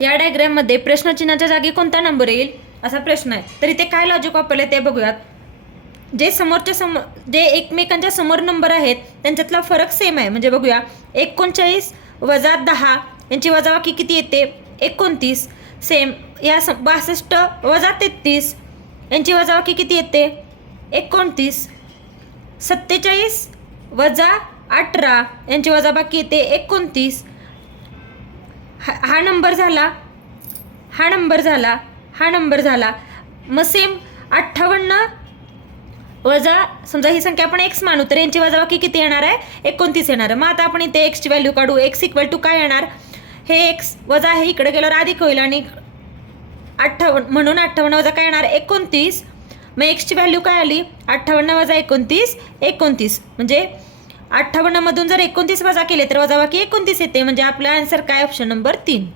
या डायग्राममध्ये प्रश्नचिन्हाच्या जागी कोणता नंबर येईल असा प्रश्न आहे. तर इथे काय लॉजिक वापरले ते बघूयात. जे एकमेकांच्या समोर नंबर आहेत त्यांच्यातला फरक सेम आहे. म्हणजे बघूया, 39 वजा 10 यांची वजाबाकी किती येते? 29. सेम या 62 वजा 33 यांची वजाबाकी किती येते? 29. 47 वजा 18 यांची वजाबाकी येते 29. हा नंबर झाला, हा नंबर झाला, हा नंबर झाला. मग सेम 58 वजा, समजा ही संख्या आपण x मानू, तर यांची वजाबाकी किती येणार आहे? 29 येणार आहे. मग आता आपण इथे x ची व्हॅल्यू काढू. x इक्वल टू काय येणार? हे x वजा हे इकडे गेल्यावर अधिक होईल आणि 58 म्हणून 58 वजा काय येणार? 29. मग x ची व्हॅल्यू काय आली? 58 वजा 29 29. म्हणजे 58 मधून जर 29 वजा केले तर वजाबाकी 29 येते. म्हणजे आपला आन्सर काय? Option number 3.